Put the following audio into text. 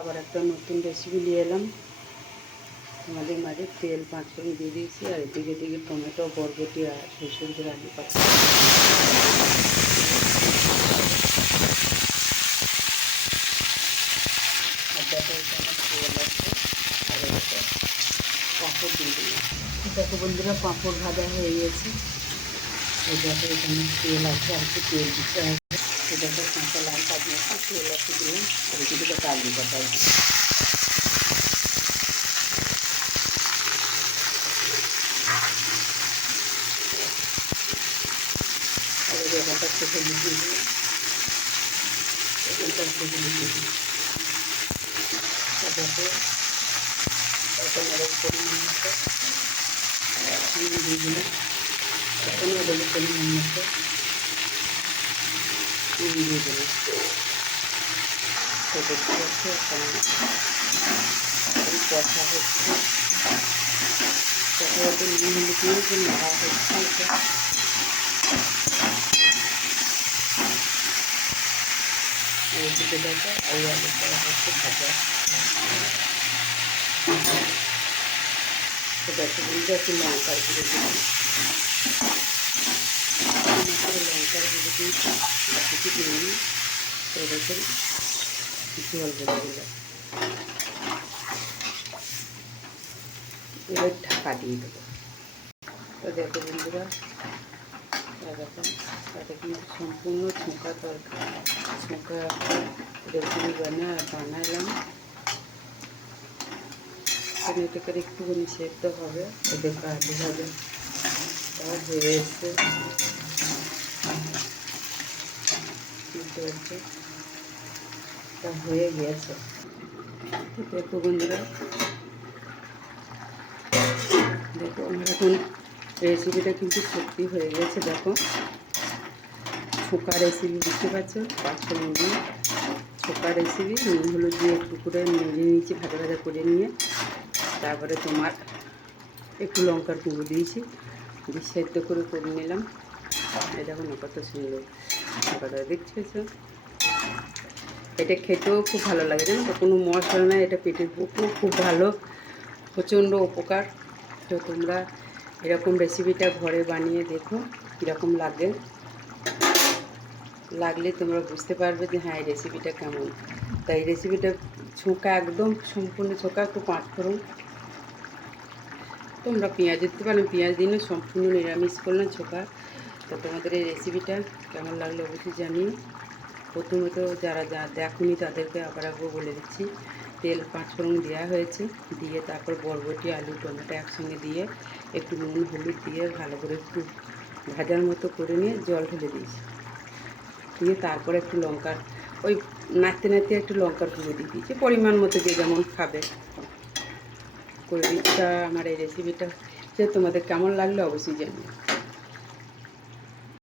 আবার একটা নতুন রেসিপি নিয়ে এলাম তোমাদের মাঝে। তেল 5 ফোড়ন দিয়ে দিয়েছি, আর এদিকে দিকে টমেটো, বরবটি আর সরষের আলু পাতা। আর দেখো এখানে তেল আছে, আর একটা পাঁপড় দিয়ে দিলাম। দেখো বন্ধুরা, পাঁপড় ভাজা হয়ে গেছে। এই দেখো এখানে তেল আছে, আর একটু তেল দিতে হবে। এই দেখো কাঁচা লঙ্কা দিয়েছি, তেল একটু দিলাম, আর এদিকে দেখো আলু পাতা দিই। আর এই এখানটা খেতে মিশিয়ে দিলাম, এখানটা খেতে মিশিয়ে দিই। দেখো এখানে পরিমাণ মতো নুন দিয়ে দিলাম, এখানে ওদের পরিমাণ মতো নুন দিয়ে দিলাম। তো দেখতে পাচ্ছি এখানে কষা হচ্ছে, কষা হতে নুন হলুদ দিয়ে যে নাড়া হচ্ছে। এটা এইদিকে দেখো এই আলুটা হচ্ছে ভাজা। সেটা একটু বুঝতে একটু লঙ্কার গুঁড়ো দিলাম, লঙ্কার গুঁড়ো দিয়েছি, আর কিছু দিইনি। তো দেখুন জল বেড়ে দিলাম, এবার ঢাকা দিয়ে দেবো। তো দেখো বন্ধুরা, দেখুন তাতে কিন্তু সম্পূর্ণ ছোঁকা তরকারি, ছোঁকা রেসিপি বানালাম। এটা করে একটুখানি সেদ্ধ হবে, এদের কাজে হবে। তাও হয়ে এসছে, বুঝতে পারছি তা হয়ে গেছে। দেখো বন্ধুরা, দেখো আমার এখন রেসিপিটা কিন্তু সত্যি হয়ে গেছে। দেখো ছোকা রেসিপি, বুঝতে পারছো, 5 ফোড়ন দিয়ে ছোকা রেসিপি। নুন হলুদ দিয়ে একটু করে নেড়ে নিয়েছি, ভাজা ভাজা করে নিয়ে তারপরে তোমার একটু লঙ্কার গুঁড়ো দিয়েছি, দিয়ে সেদ্ধ করে নিলাম। এই দেখো না কত সুন্দর ছোকাটা দেখছো। এটা খেতেও খুব ভালো লাগে, জানো তো, কোনো মশলা না, এটা পেটের পক্ষেও খুব ভালো, প্রচণ্ড উপকার। তো তোমরা এরকম রেসিপিটা ঘরে বানিয়ে দেখো কীরকম লাগলে তোমরা বুঝতে পারবে যে হ্যাঁ এই রেসিপিটা কেমন। তাই এই রেসিপিটা ছোঁকা, একদম সম্পূর্ণ ছোঁকা, একটু 5 ফোড়ন। তোমরা পেঁয়াজ দিতে পারো, পেঁয়াজ দিলে সম্পূর্ণ নিরামিষ করলাম ছোঁকা। তো তোমাদের এই রেসিপিটা কেমন লাগলো অবশ্যই জানিও। প্রথমত যারা দেখোনি তাদেরকে আবার বলে দিচ্ছি, তেল 5 ফোড়ন দেওয়া হয়েছে, দিয়ে তারপর বরবটি, আলু, টমেটো একসঙ্গে দিয়ে একটু নুন হলুদ দিয়ে ভালো করে একটু ভাজার মতো করে নিয়ে জল ঢেলে দিয়েছি, দিয়ে তারপরে একটু লঙ্কার ওই নাড়তে নাড়তে একটু লঙ্কার গুঁড়ো দিয়ে দিয়েছি, পরিমাণ মতো যে যেমন খাবে করে দিচ্ছি। আমার এই রেসিপিটা যে তোমাদের কেমন লাগলো অবশ্যই জানিও।